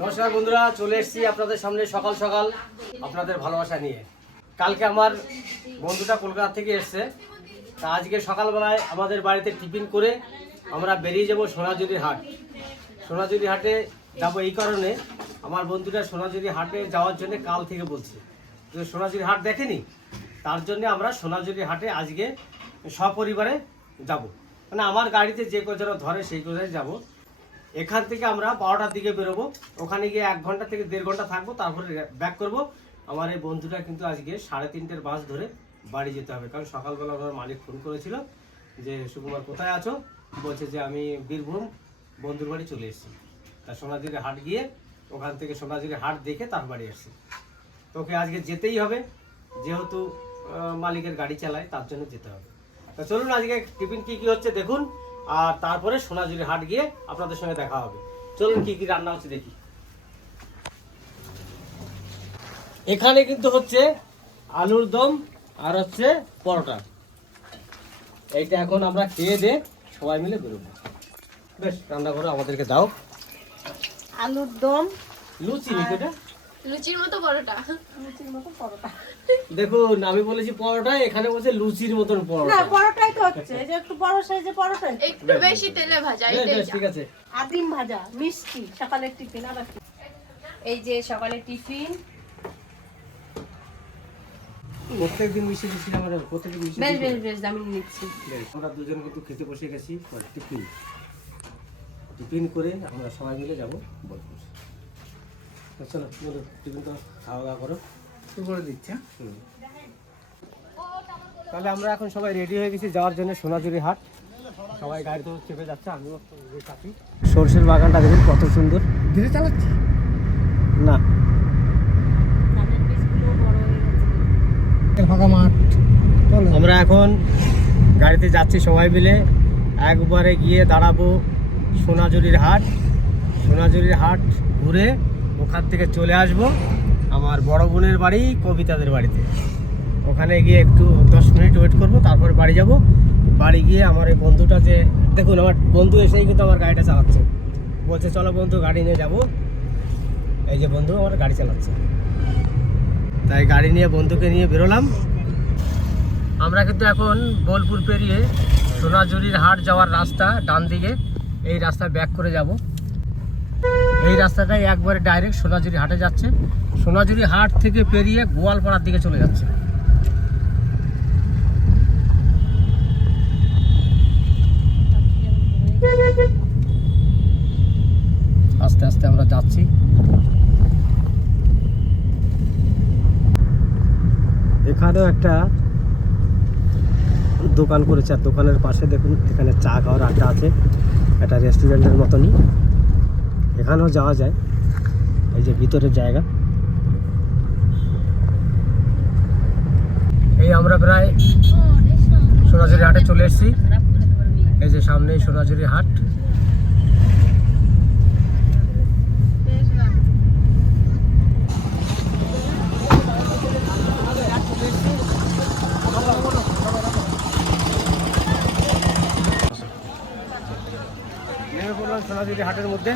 নমস্কার বন্ধুরা, চলে এসেছি আপনাদের সামনে সকাল সকাল আপনাদের ভালোবাসা নিয়ে। কালকে আমার বন্ধুটা কলকাতা থেকে এসছে। তা আজকে সকালবেলায় আমাদের বাড়িতে টিফিন করে আমরা বেরিয়ে যাব সোনাঝুরি হাট। সোনাঝুরি হাটে যাব এই কারণে আমার বন্ধুটা সোনাঝুরি হাটে যাওয়ার জন্য কাল থেকে বলছে। তো সোনাঝুরি হাট দেখেনি? তার জন্য আমরা সোনাঝুরি হাটে আজকে সপরিবারে যাব। মানে আমার গাড়িতে যে কজন ধরে সেই কোথায় যাব। এখান থেকে আমরা বারোটার দিকে বেরোবো। ওখানে গিয়ে এক ঘণ্টা থেকে দেড় ঘণ্টা থাকব, তারপরে ব্যাক করব। আমার এই বন্ধুটা কিন্তু আজকে সাড়ে তিনটের বাস ধরে বাড়ি যেতে হবে। কারণ সকালবেলা আমার মালিক ফোন করেছিল যে, সুকুমার, কোথায় আছো? বলছে যে, আমি বীরভূম বন্ধুর বাড়ি চলে এসেছি। তা সোনাঝুরি হাট গিয়ে ওখান থেকে সোনাঝুরি হাট দেখে তার বাড়ি আসছি। তোকে আজকে যেতেই হবে। যেহেতু মালিকের গাড়ি চালায়, তার জন্য যেতে হবে। তা চলুন আজকে টিফিন কি কি হচ্ছে দেখুন। আর তারপরে সোনাঝুরি হাট গিয়ে আপনাদের সঙ্গে দেখা হবে। চলুন কি কি রান্না হচ্ছে দেখি। এখানে কিন্তু হচ্ছে আলুর দম আর হচ্ছে পরোটা। এইটা এখন আমরা খেয়ে দে সবাই মিলে বেরোবো। বেশ রান্না করে আমাদেরকে দাও। আলুর দম। লুচি নাকি এটা? লুচির মতো পরোটা। লুচির মতো পরোটা। দেখুন আমি বলেছি পরোটা এখানে বলছে লুচির মতন না পরোটাই তো হচ্ছে এই যে একটু বড় সাইজে পরোটাই একটু বেশি তেলে ভাজা এটাই ঠিক আছে। আদিম ভাজা মিষ্টি সকালের টিফিন আর কি? এই যে সকালের টিফিন। প্রত্যেকদিন মিশে দিচ্ছি আমার প্রত্যেকদিন মিশে বেশ বেশ বেশ আমি নিচ্ছি। আমরা দুজন কিন্তু খেতে বসে গেছি টিফিন। টিফিন করে আমরা সবাই মিলে যাব বোলপুর চলো বলো টিফিন তো খাওয়া দাওয়া করো। শুরু করে দিচ্ছে? তাহলে আমরা এখন সবাই রেডি হয়ে গেছি যাওয়ার জন্য সোনাঝুরি হাট। সবাই গাড়িতে চেপে যাচ্ছে আমিও চাপি। সর্ষের বাগানটা দেখুন কত সুন্দর। ধীরে চালাচ্ছি? না। ফাঁকা মাঠ। আমরা এখন গাড়িতে যাচ্ছি সবাই মিলে। একবারে গিয়ে দাঁড়াবো সোনাঝুরির হাট। সোনাঝুরির হাট ঘুরে ওখান থেকে চলে আসব আমার বড় বোনের বাড়ি, কবিতাদের বাড়িতে। ওখানে গিয়ে একটু দশ মিনিট ওয়েট করব, তারপর বাড়ি যাব। বাড়ি গিয়ে আমার এই বন্ধুটা যে, দেখুন, আমার বন্ধু এসেই কিন্তু আমার গাড়িটা চালাচ্ছে। বলছে, চলো বন্ধু, গাড়ি নিয়ে যাব। এই যে বন্ধু আমার গাড়ি চালাচ্ছে। তাই গাড়ি নিয়ে বন্ধুকে নিয়ে বেরোলাম। আমরা কিন্তু এখন বোলপুর পেরিয়ে সোনাঝুরির হাট যাওয়ার রাস্তা, ডান দিকে। এই রাস্তা ব্যাক করে যাব। এই রাস্তাটাই একবারে ডাইরেক্ট সোনাঝুরি হাটে যাচ্ছে। সোনাঝুরি হাট থেকে পেরিয়ে গোয়ালপাড়ার দিকে চলে যাচ্ছে। আস্তে আস্তে আমরা যাচ্ছি। এখানেও একটা দোকান করেছে। আর দোকানের পাশে দেখুন, এখানে চা খাওয়ার আড্ডা আছে। একটা রেস্টুরেন্টের মতনই। এখানেও যাওয়া যায়। এই যে ভিতরের জায়গা। এই আমরা প্রায় সোনাঝুরি হাটে চলে এসেছি। এই যে সামনেই সোনাঝুরি হাট। সোনাঝুরি হাটের মধ্যে।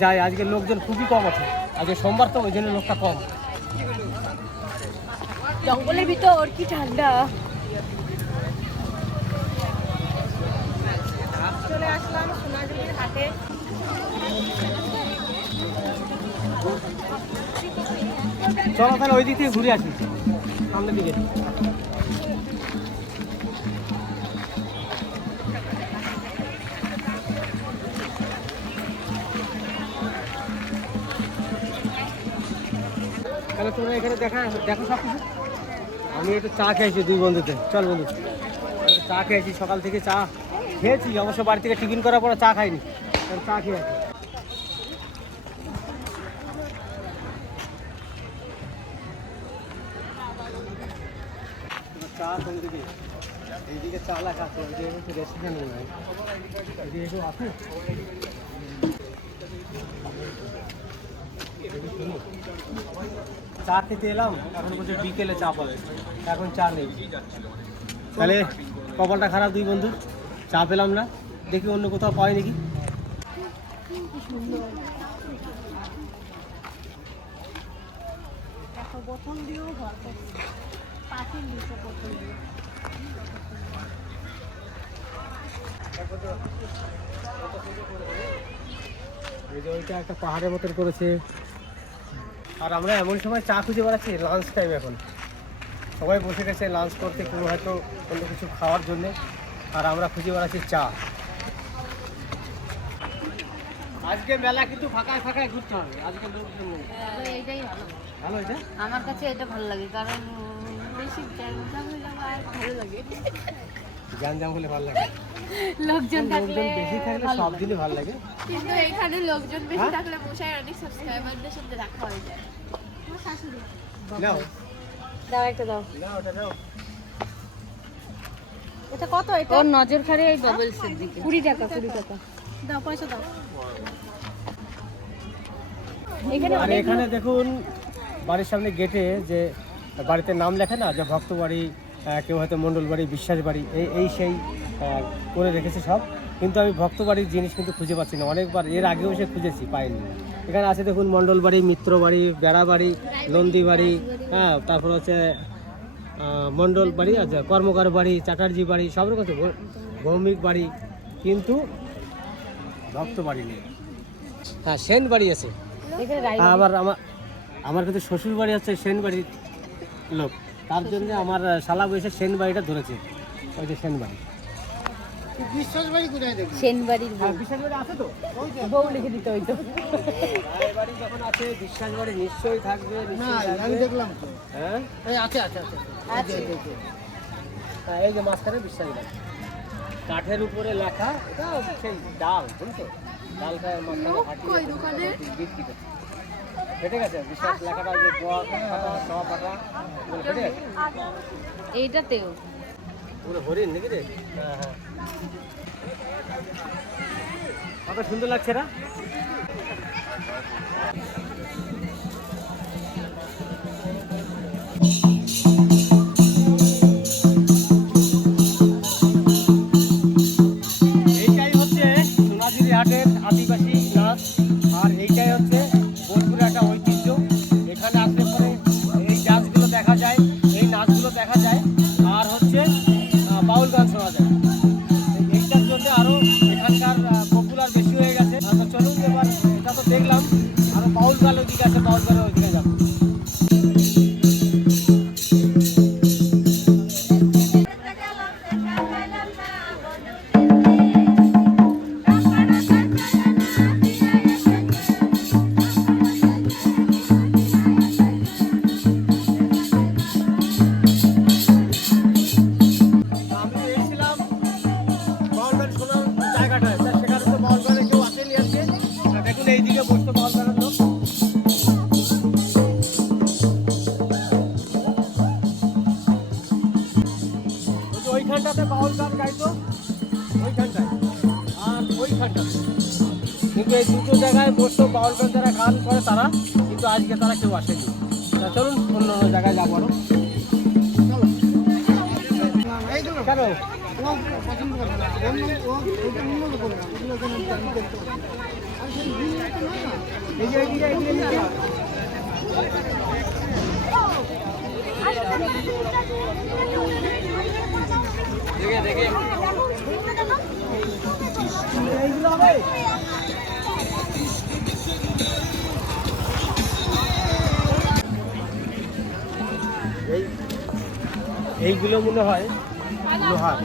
যাই আজকে লোকজন খুবই কম আছে। আজকে সোমবার তো ওই জন্য লোকটা কম। জঙ্গলের ভিতর কি ঠান্ডা। চলে আসলাম সোনাঝুরির হাটে। চলো তাহলে ওই দিক থেকে ঘুরে আসি। সামনের দিকে। তাহলে তোমরা এখানে দেখা, দেখো সব কিছু? আমি একটু চা খেয়েছি দুই বন্ধুতে। চল বন্ধু। চা খেয়েছি, সকাল থেকে চা খেয়েছি, অবশ্য বাড়ি থেকে টিফিন করার পরে চা খাইনি। চা খেয়ে চা কোন দিকে? এইদিকে চা ওইদিকে একটু রেস্টুরেন্ট হয় এদিকে একটু আছে। চা খেতে এলাম এখন বলছে বিকেলে চা পাবে। এখন চা নেই। তাহলে কপালটা খারাপ দুই বন্ধু চা পেলাম না। দেখি অন্য কোথাও পাই নাকি। দিয়েও ঘর পাখির নিচে দিয়ে ওইটা একটা পাহাড়ের মতন করেছে। আর আমরা এমন সময় চা খুঁজে বেড়াচ্ছি লাঞ্চ টাইম এখন। সবাই বসে গেছে লাঞ্চ করতে কোনো হয়তো অন্য কিছু খাওয়ার জন্যে। আর আমরা খুঁজে বেড়াচ্ছি চা। আজকে মেলা কিন্তু ফাঁকায় ফাঁকায় ঘুরতে হবে আজকে এইটাই ভালো। ভালো এটা? আমার কাছে এটা ভালো লাগে কারণ বেশি ভালো লাগে। হলে ভালো লাগে। লোকজন থাকলে বেশি থাকলে সব দিনই ভালো লাগে। কিন্তু এখানে লোকজন বেশি হ্যাঁ? থাকলে মশাই অনেক সাবস্ক্রাইবারদের সাথে দেখা হয়ে যায়। আমার শাশুড়ি। নাও। দাও একটা দাও। নাও ওটা নাও। এটা কত এটা? ওর নজর খারে এই বাবলসের দিকে। কুড়ি টাকা কুড়ি টাকা। দাও পয়সা দাও। এখানে এখানে দেখুন বাড়ির সামনে গেটে যে বাড়িতে নাম লেখে না যে ভক্ত বাড়ি আহ, কেউ হয়তো মণ্ডল বাড়ি বিশ্বাস বাড়ি এই এই সেই করে রেখেছে সব। কিন্তু আমি ভক্ত বাড়ির জিনিস কিন্তু খুঁজে পাচ্ছি না। অনেকবার এর আগেও সে খুঁজেছি পাইনি। এখানে আছে দেখুন মণ্ডল বাড়ি মিত্র বাড়ি বেড়া বাড়ি নন্দী বাড়ি হ্যাঁ তারপর হচ্ছে মণ্ডল বাড়ি আছে কর্মকার বাড়ি চ্যাটার্জি বাড়ি সব রকম ভৌমিক বাড়ি। কিন্তু ভক্ত বাড়ি নেই। হ্যাঁ সেন বাড়ি আছে। হ্যাঁ, আবার আমার আমার কিন্তু শ্বশুর বাড়ি হচ্ছে সেন বাড়ির লোক। তার জন্য আমার শালা বয়সে সেন বাড়িটা ধরেছে। ওই যে সেন বাড়ি বিশ্বাস বাড়ি কোথায় দেখবি? সেনবাড়ির বউ। বিশ্বাস বাড়ি আছে তো? বউ লিখে দিতে হইতো। বাড়ি যখন আছে বিশ্বাস বাড়ি নিশ্চয়ই থাকবে না আমি দেখলাম তো। হ্যাঁ? এই আছে আছে আছে আছে। হ্যাঁ, এই যে মাঝখানে বিশ্বাস বাড়ি কাঠের উপরে লেখা এটা সেই ডাল বুঝছ? মাঝখানে বিক্রি করছে। ফেটে গেছে বিশ্বাস লেখাটা যে গেছে এইটাতেও। পুরো হরিণ নাকি রে? হ্যাঁ হ্যাঁ। কত সুন্দর লাগছে না ওইখানটাতে বাউল গান গাইতো ওইখানটায় আর ওইখানটাতে কিন্তু এই দুটো জায়গায় বসতো বাউল গান যারা গান করে তারা, কিন্তু আজকে তারা কেউ আসেনি। তা চলুন, অন্য অন্য জায়গায় যাব আরও। কেন করবে না অন্য ও ওটা উন্নত করবে না ওগুলো কোনো আমি দেখতে পাবো না। আর সেই জিনিসটা নয় না এই যে এইদিকে এইদিকে নিচে দেখে দেখে এইগুলো এই- এইগুলো মনে হয় লোহার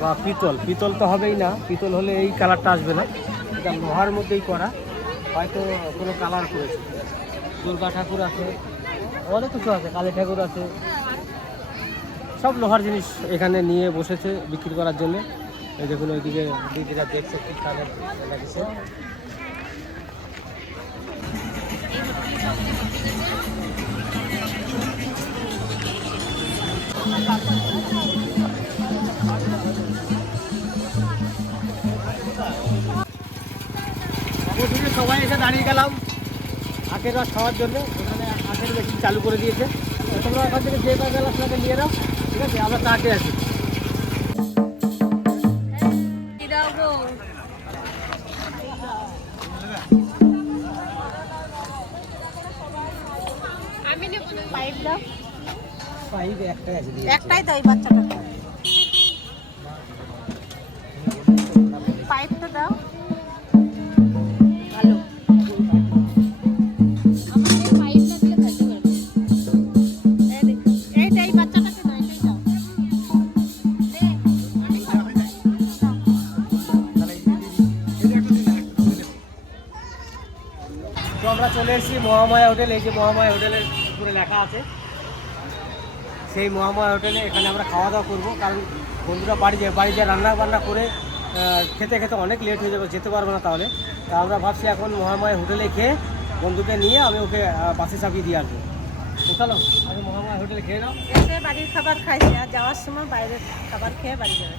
বা পিতল। পিতল তো হবেই না, পিতল হলে এই কালারটা আসবে না। এটা লোহার মধ্যেই করা, হয়তো কোনো কালার করেছে। দুর্গা ঠাকুর আছে, অনেক কিছু আছে, কালী ঠাকুর আছে। সব লোহার জিনিস এখানে নিয়ে বসেছে বিক্রি করার জন্য। এই দেখুন ওইদিকে দিদিরা দেখছে কি কালার লাগছে। সবাই এসে দাঁড়িয়ে গেলাম। আখের রস খাওয়ার জন্য ওখানে আখের মেশিন চালু করে দিয়েছে। তোমরা ওখান থেকে যে গ্লাস লাগে নিয়ে নাও, ঠিক আছে? আমরা চাটে আছি। একটাই তো বাচ্চাটা। পাইপটা দাও। পাইপ পারবে এই দেখ, এইটা এই বাচ্চাটাকে দাও দাও। তো আমরা চলে এসেছি মহামায়া হোটেল এই যে মহামায়া হোটেলের উপরে লেখা আছে। সেই মহামায়া হোটেলে এখানে আমরা খাওয়া দাওয়া করব। কারণ বন্ধুরা বাড়ি যায় বাড়ি যায় রান্না বান্না করে খেতে খেতে অনেক লেট হয়ে যাবে, যেতে পারব না তাহলে। তা আমরা ভাবছি এখন মহামায়া হোটেলে খেয়ে বন্ধুকে নিয়ে আমি ওকে বাসে চাপিয়ে দিয়ে আসব। চলো, আগে মহামায়া হোটেলে খেয়ে নাও। এসে বাড়ির খাবার খাইছে, আর যাওয়ার সময় বাইরের খাবার খেয়ে বাড়ি যাবে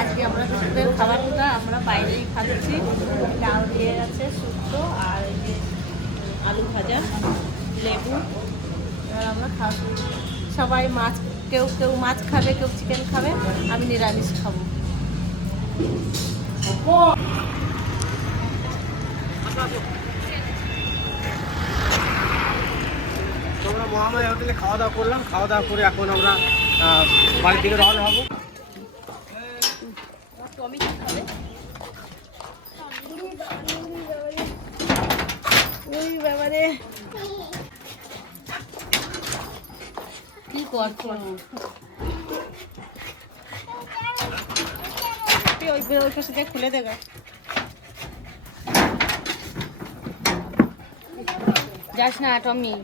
আজকে আমরা দুপুরের খাবারটা আমরা বাইরেই খাচ্ছি। ডাল দিয়ে আছে শুক্তো আর আলু ভাজা, লেবু। আর আমরা খাওয়া সবাই মাছ, কেউ কেউ মাছ খাবে, কেউ চিকেন খাবে, আমি নিরামিষ খাব। আমরা মহামায়া হোটেলে খাওয়া দাওয়া করলাম। খাওয়া দাওয়া করে এখন আমরা বাড়ির দিকে রওনা হব। বাবারে কি করছ? ওই পাশে দিয়ে খুলে দেবে যাস না টমি।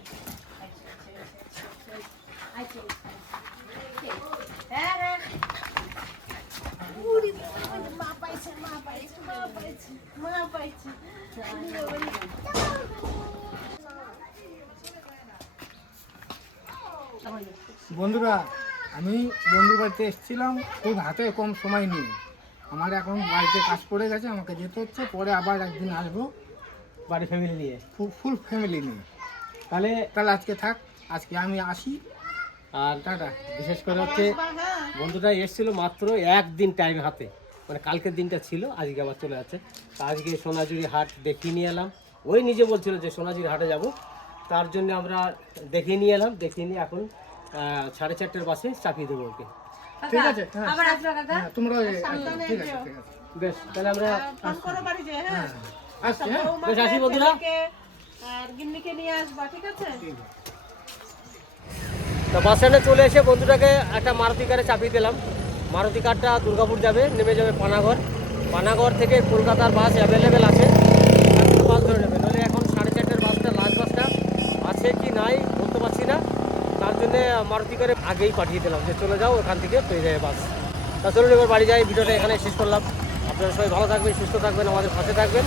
বন্ধুরা আমি বন্ধুর বাড়িতে এসেছিলাম খুব হাতে কম সময় নিয়ে আমার এখন বাড়িতে কাজ পড়ে গেছে আমাকে যেতে হচ্ছে পরে আবার একদিন আসব বাড়ি ফ্যামিলি নিয়ে। ফুল ফ্যামিলি নিয়ে। তাহলে তাহলে আজকে থাক আজকে আমি আসি। আর টাটা। বিশেষ করে হচ্ছে বন্ধুটা এসেছিল মাত্র একদিন টাইম হাতে। মানে কালকের দিনটা ছিল আজকে আবার চলে যাচ্ছে। তা আজকে সোনাঝুরি হাট দেখিয়ে নিয়ে এলাম। ওই নিজে বলছিল যে সোনাঝুরি হাটে যাব। তার জন্য আমরা দেখিয়ে নিয়ে এলাম দেখিয়ে নিয়ে এখন সাড়ে চারটের বাসে চাপিয়ে দেবো ওকে। ঠিক আছে? হ্যাঁ। হ্যাঁ, তোমরা ঠিক আছে ঠিক আছে। বেশ তাহলে আমরা হ্যাঁ আসছি। হ্যাঁ। বেশ, আসি বন্ধুরা। আর গিন্নিকে নিয়ে আসবা ঠিক আছে? তো বাস স্ট্যান্ডে চলে এসে বন্ধুটাকে একটা মারুতি কারে চাপিয়ে দিলাম। মারুতি কারটা দুর্গাপুর যাবে নেমে যাবে পানাগড়। পানাগড় থেকে কলকাতার বাস অ্যাভেলেবেল আছে। বাস ধরে নেবে নাহলে এখন সাড়ে চারটের বাসটা লাস্ট বাসটা আছে কি নাই বলতে পারছি না তার জন্য মারুতি করে আগেই পাঠিয়ে দিলাম। যে চলে যাও ওখান থেকে পেয়ে যাবে বাস। তা চলুন, এবার বাড়ি যাই, ভিডিওটা এখানে শেষ করলাম। আপনারা সবাই ভালো থাকবেন, সুস্থ থাকবেন, আমাদের পাশে থাকবেন।